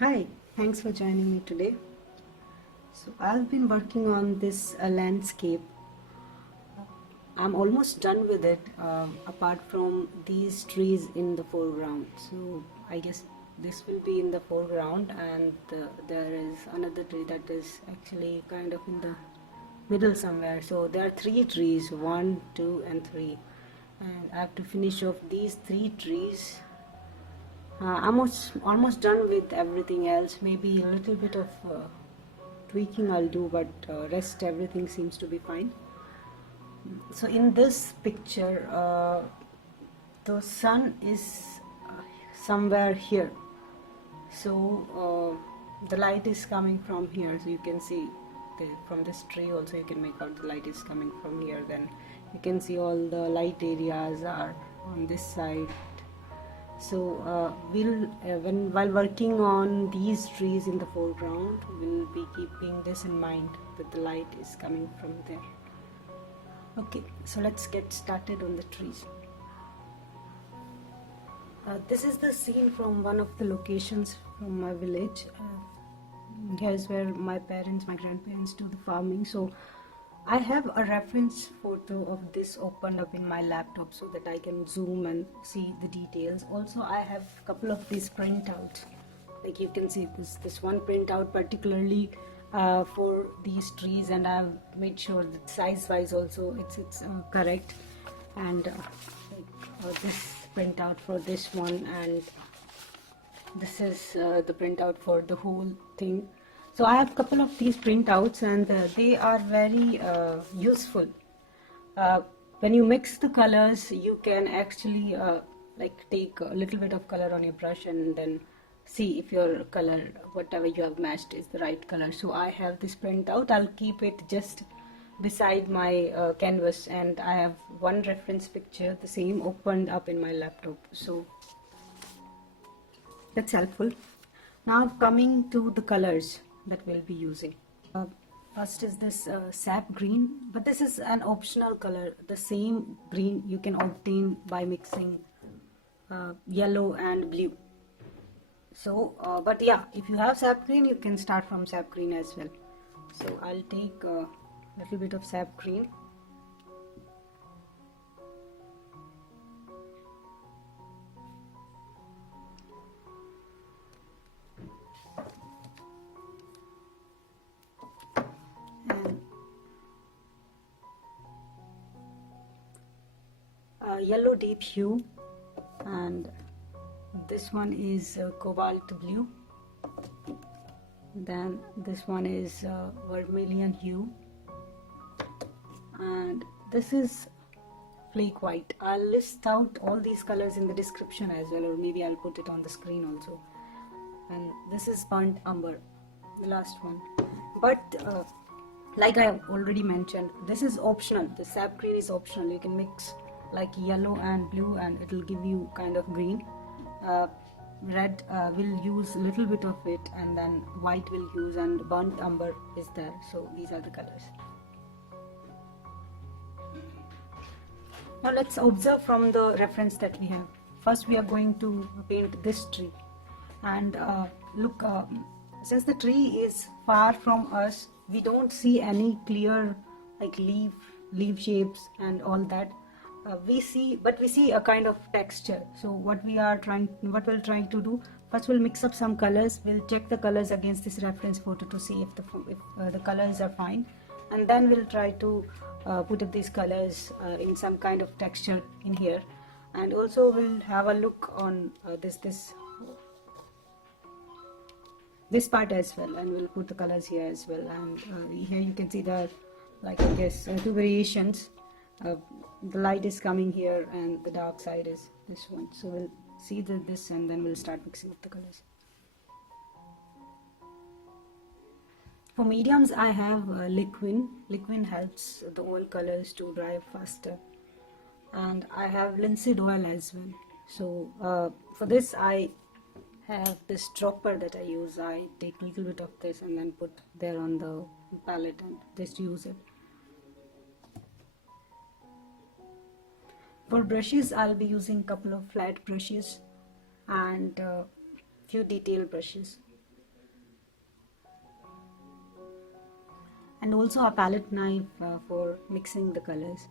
Hi, thanks for joining me today. So I've been working on this landscape. I'm almost done with it, apart from these trees in the foreground. So I guess this will be in the foreground, and there is another tree that is actually kind of in the middle somewhere. So there are three trees, one, two, and three, and I have to finish off these three trees. Almost done with everything else. Maybe a little bit of tweaking I'll do, but rest everything seems to be fine. So in this picture, the sun is somewhere here. So the light is coming from here. So you can see from this tree also you can make out the light is coming from here. Then you can see all the light areas are on this side. So while working on these trees in the foreground, we'll be keeping this in mind that the light is coming from there. Okay, so let's get started on the trees. This is the scene from one of the locations from my village. Here's where my grandparents do the farming. So I have a reference photo of this opened up in my laptop so that I can zoom and see the details. Also, I have a couple of these printouts. Like you can see this one printout particularly for these trees, and I've made sure that size-wise also it's correct. And this printout for this one, and this is the printout for the whole thing. So I have a couple of these printouts, and they are very useful. When you mix the colors, you can actually like take a little bit of color on your brush and then see if your color, whatever you have matched, is the right color. So I have this printout. I'll keep it just beside my canvas, and I have one reference picture, the same, opened up in my laptop. So that's helpful. Now coming to the colors that we'll be using. First is this sap green, but this is an optional color. The same green you can obtain by mixing yellow and blue. So, but yeah, if you have sap green, you can start from sap green as well. So I'll take a little bit of sap green. Yellow Deep Hue, and this one is Cobalt Blue. Then this one is Vermillion Hue, and this is Flake White. I'll list out all these colors in the description as well, or maybe I'll put it on the screen also. And this is Burnt Umber, the last one. But like I have already mentioned, this is optional. The sap green is optional. You can mix like yellow and blue and it will give you kind of green. Red will use a little bit of it, and then white will use, and burnt umber is there. So these are the colors. Now let's observe from the reference that we have. First we are going to paint this tree, and look, since the tree is far from us, we don't see any clear like leaf shapes and all that. We see a kind of texture. So what we'll try to do, first we'll mix up some colors. We'll check the colors against this reference photo to see if the colors are fine, and then we'll try to put up these colors in some kind of texture in here. And also we'll have a look on this part as well, and we'll put the colors here as well. And here you can see the, like, I guess two variations. The light is coming here and the dark side is this one. So we'll see this, and then we'll start mixing up the colors. For mediums, I have Liquin. Liquin helps the oil colors to dry up faster. And I have Linseed Oil as well. So for this, I have this dropper that I use. I take a little bit of this and then put there on the palette and just use it. For brushes, I'll be using a couple of flat brushes and few detail brushes. and also a palette knife for mixing the colors.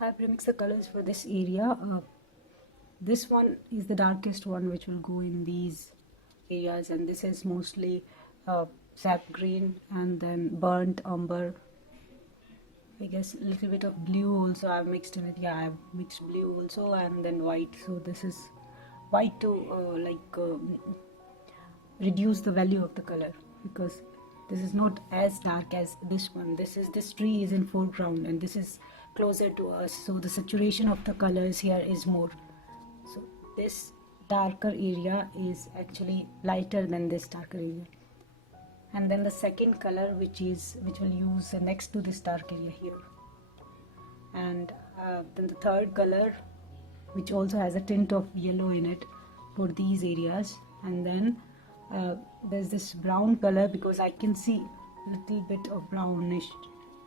I've remixed the colors for this area. This one is the darkest one, which will go in these areas, and this is mostly sap green and then burnt umber. I guess a little bit of blue also I've mixed in it. Yeah, I've mixed blue also, and then white. So this is white to reduce the value of the color, because this is not as dark as this one. This tree is in foreground and this is closer to us, so the saturation of the colors here is more. So this darker area is actually lighter than this darker area. And then the second color, which will use next to this dark area here. And then the third color, which also has a tint of yellow in it for these areas. And then there's this brown color, because I can see a little bit of brownish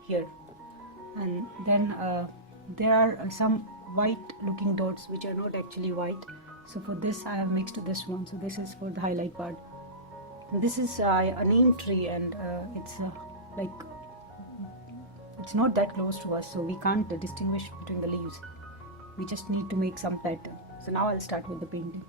here. And then there are some white looking dots which are not actually white. So for this I have mixed this one. So this is for the highlight part. This is a neem tree, and it's not that close to us, so we can't distinguish between the leaves. We just need to make some pattern. So now I'll start with the painting.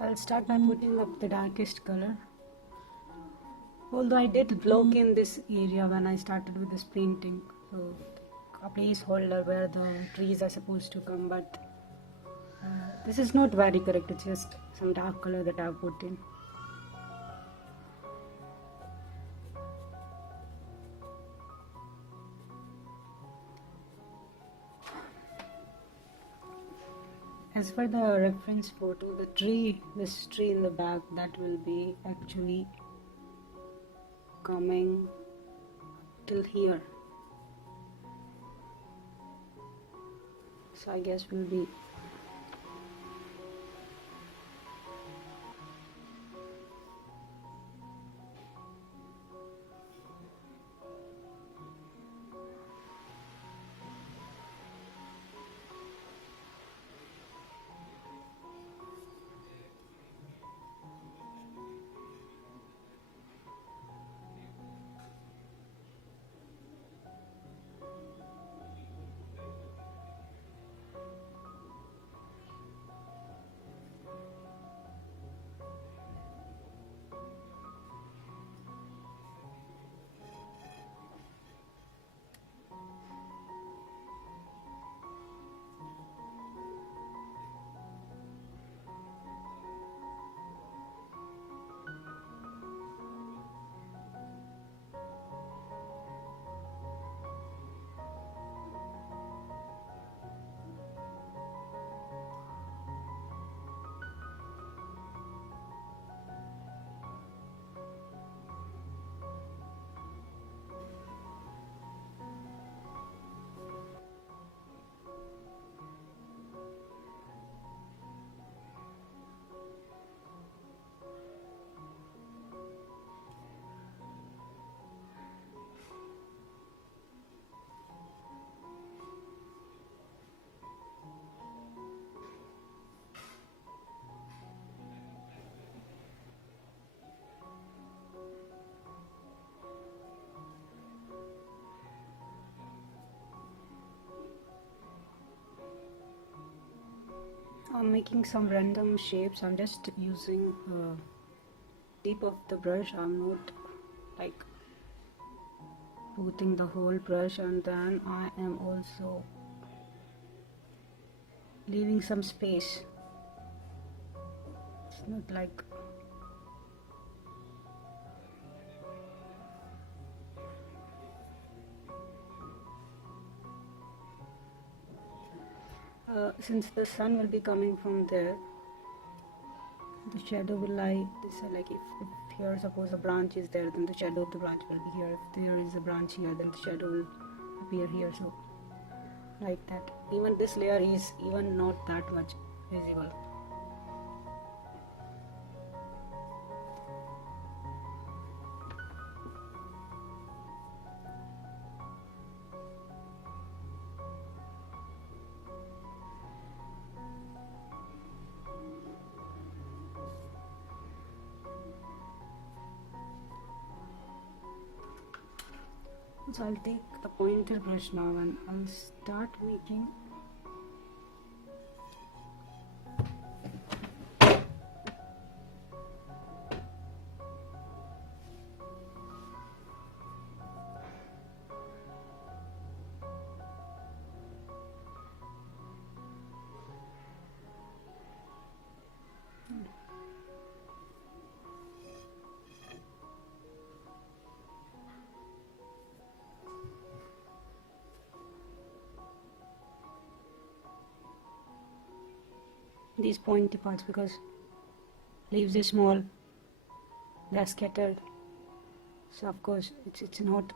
I'll start by putting up the darkest color. Although I did block in this area when I started with this painting, so a placeholder where the trees are supposed to come, but this is not very correct. It's just some dark color that I've put in. As for the reference photo, this tree in the back, that will be actually coming till here. So I guess we'll be making some random shapes. I'm just using tip of the brush. I'm not like putting the whole brush, and then I am also leaving some space. It's not like since the sun will be coming from there, the shadow will lie this like if here suppose a branch is there, then the shadow of the branch will be here. If there is a branch here, then the shadow will appear here. So like that. Even this layer is even not that much visible. So I'll take a pointer brush now and I'll start making these pointy parts because leaves are small, they're scattered, so of course it's not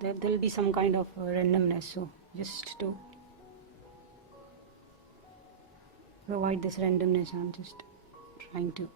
there'll be some kind of randomness. So just to provide this randomness, I'm just trying to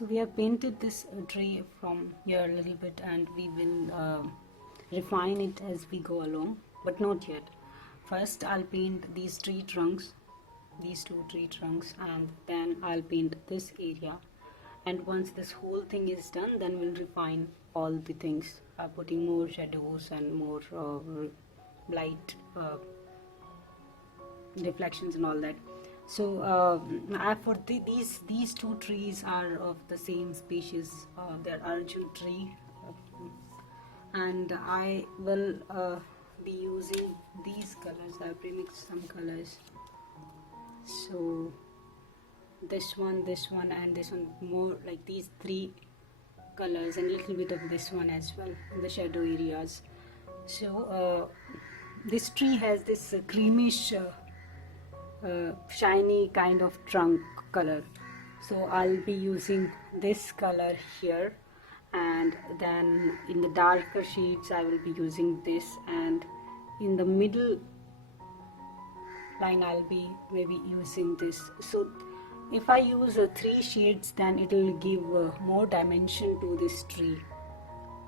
So we have painted this tree from here a little bit, and we will refine it as we go along, but not yet. First I'll paint these tree trunks, these two tree trunks, and then I'll paint this area. And once this whole thing is done, then we'll refine all the things, putting more shadows and more light reflections and all that. So for these two trees are of the same species. They're Arjun tree, and I will be using these colors. I've remixed some colors. So this one, and this one, more like these three colors, and a little bit of this one as well in the shadow areas. So this tree has this creamish shiny kind of trunk color, so I'll be using this color here, and then in the darker shades I will be using this, and in the middle line I'll be maybe using this. So if I use 3 shades, then it will give more dimension to this tree.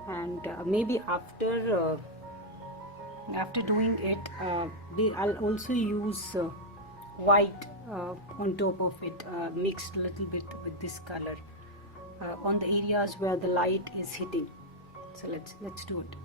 And maybe after doing it, I'll also use white on top of it, mixed a little bit with this color on the areas where the light is hitting. So let's do it.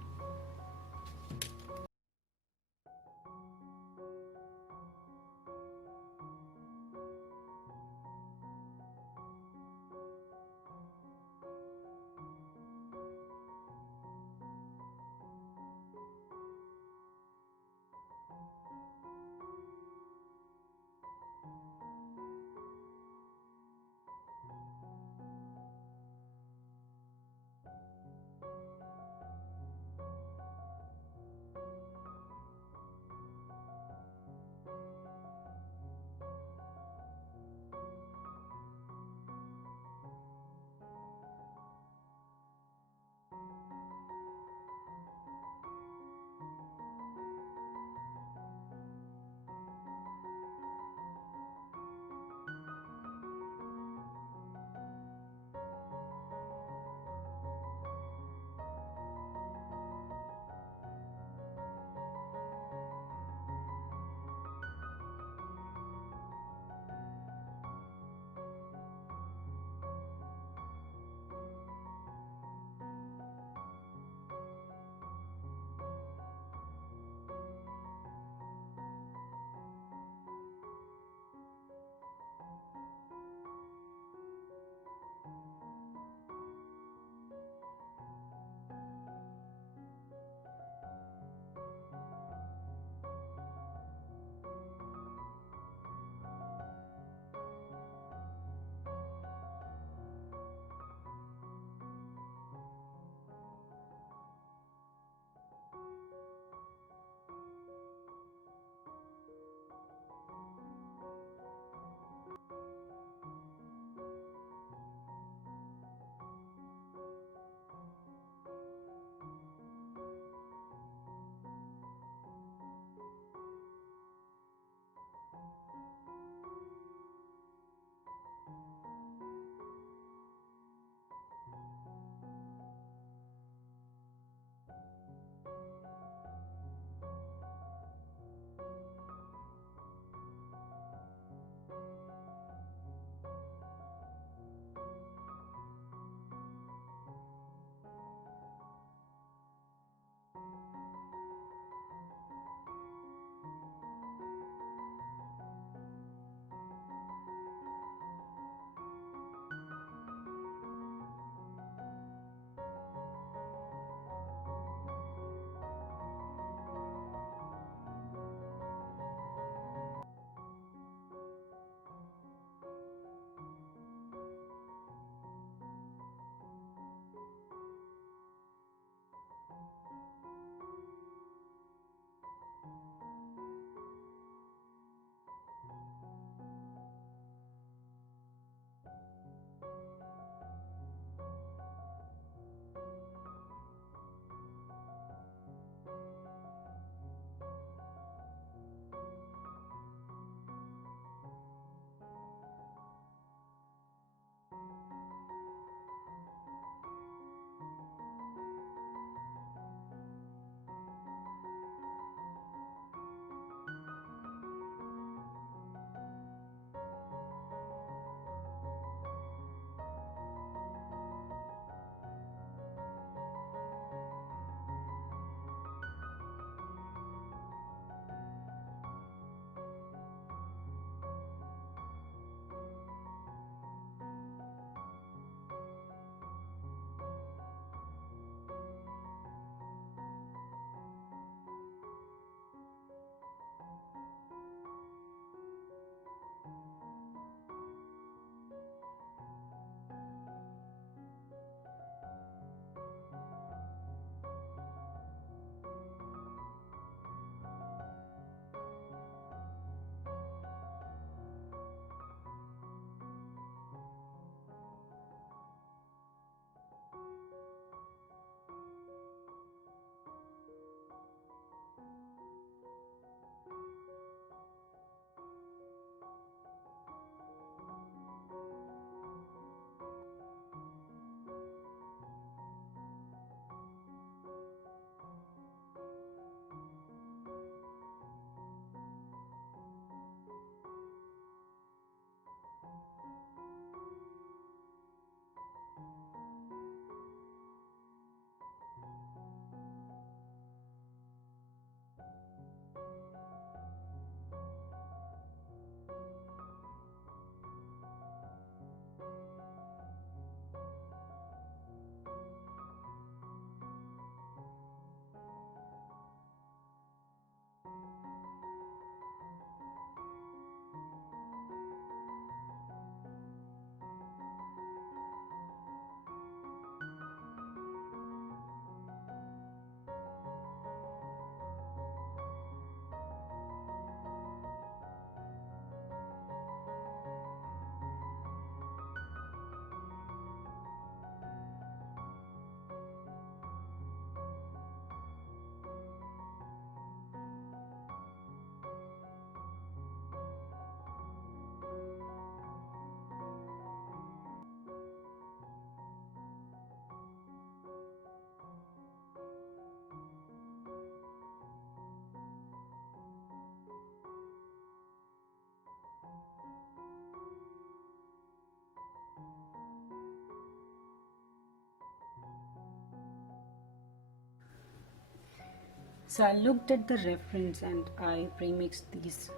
So I looked at the reference and I premixed these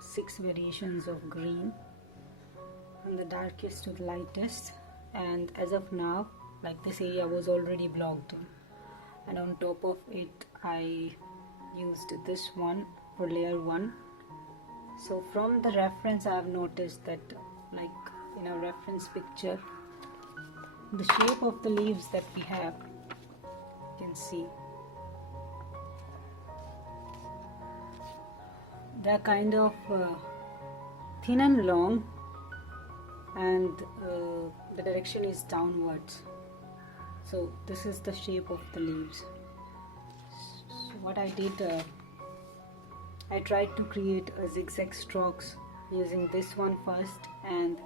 6 variations of green from the darkest to the lightest, and as of now, like, this area was already blocked in, and on top of it I used this one for layer 1. So from the reference I have noticed that, like in a reference picture, the shape of the leaves that we have, you can see they're kind of thin and long, and the direction is downwards. So this is the shape of the leaves. So what I did, I tried to create a zigzag strokes using this one first, and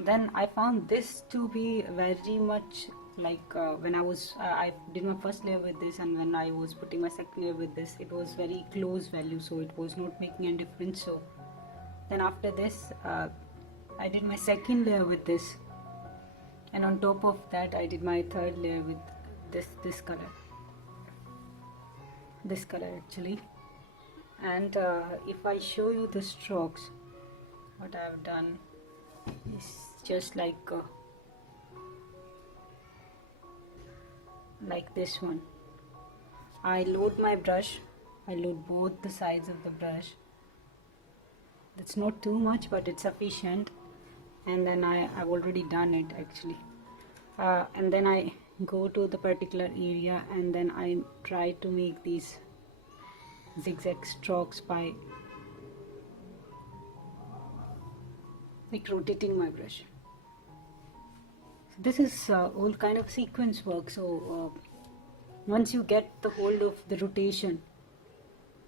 then I found this to be very much like when I did my first layer with this, and when I was putting my second layer with this, it was very close value, so it was not making any difference. So then after this, I did my second layer with this, and on top of that I did my third layer with this color actually. And if I show you the strokes, what I have done is just like this one. I load my brush, I load both the sides of the brush. That's not too much, but it's sufficient. And then I've already done it actually. And then I go to the particular area, and then I try to make these zigzag strokes by like rotating my brush. So this is all kind of sequence work. So once you get the hold of the rotation,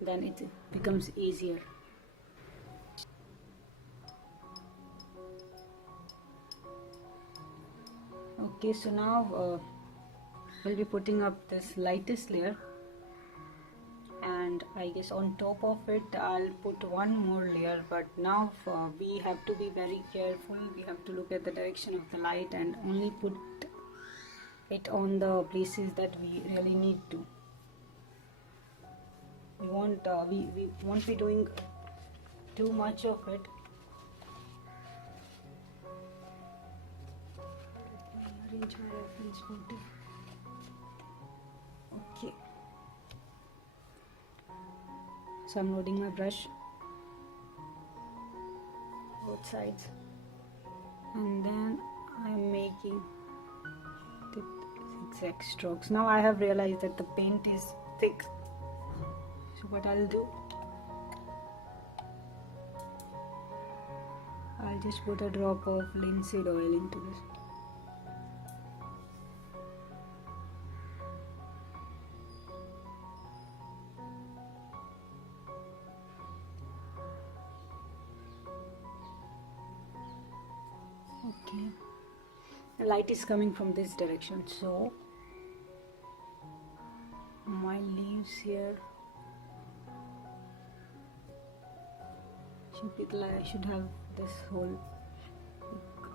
then it becomes easier. Okay, so now we'll be putting up this lightest layer, and I guess on top of it I'll put one more layer. But now we have to be very careful. We have to look at the direction of the light and only put it on the places that we really need to. We won't be doing too much of it. Arrange my reference photo. Okay. So I'm loading my brush, both sides, and then I'm making the zigzag strokes. Now I have realized that the paint is thick. So what I'll do, I'll just put a drop of linseed oil into this. Okay, the light is coming from this direction, so my leaves here should have this whole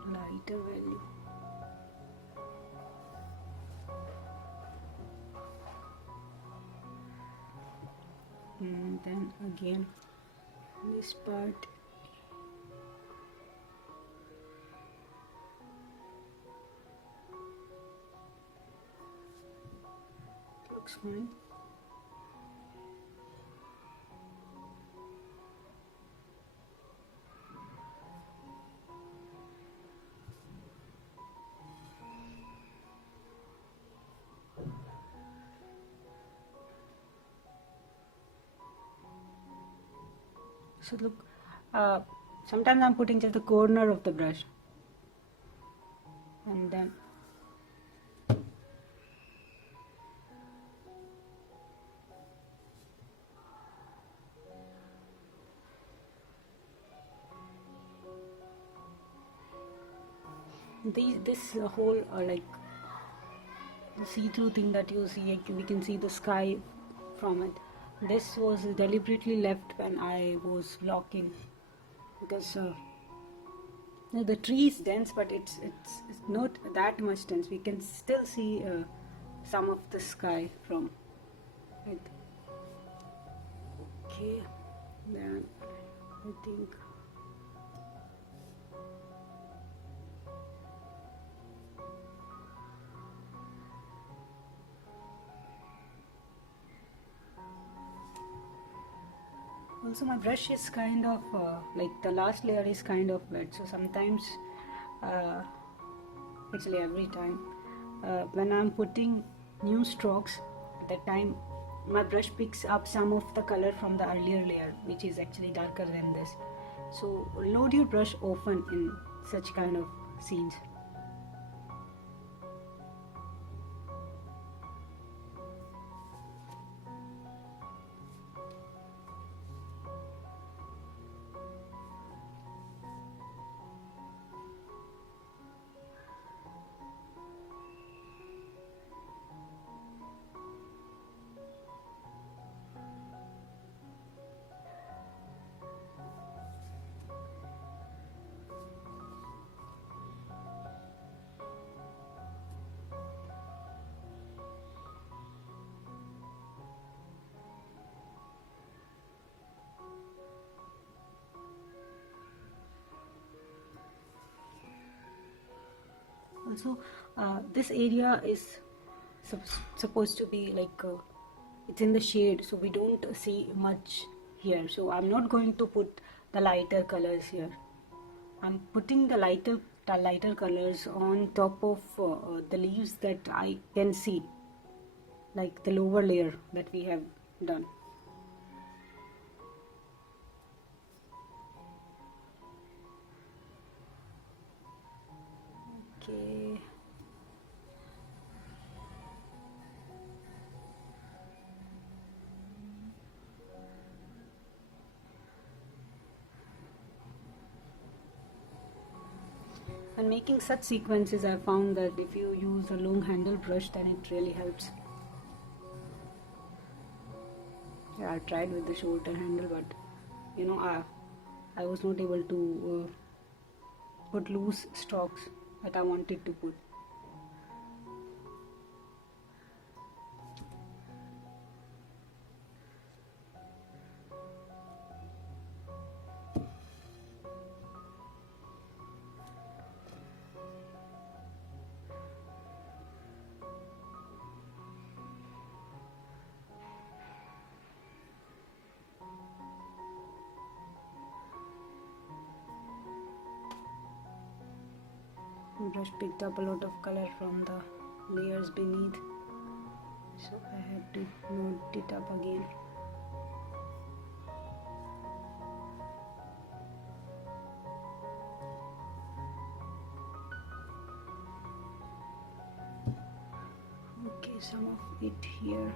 lighter value. And then again this part. Looks fine. So look, sometimes I'm putting just the corner of the brush, and then this whole like see-through thing that you see, we can see the sky from it. This was deliberately left when I was blocking, because the tree is dense, but it's not that much dense. We can still see some of the sky from it. Okay, then I think also my brush is kind of like the last layer is kind of wet, so sometimes uh, actually every time when I'm putting new strokes, at that time my brush picks up some of the color from the earlier layer which is actually darker than this. So load your brush often in such kind of scenes. Also this area is supposed to be like it's in the shade, so we don't see much here, so I'm not going to put the lighter colors here. I'm putting the lighter colors on top of the leaves that I can see, like the lower layer that we have done. Okay. When making such sequences, I found that if you use a long handle brush, then it really helps. Yeah, I tried with the shorter handle, but you know, I was not able to put loose strokes that I wanted to put. Brush picked up a lot of color from the layers beneath, so I had to note it up again. Okay, some of it here.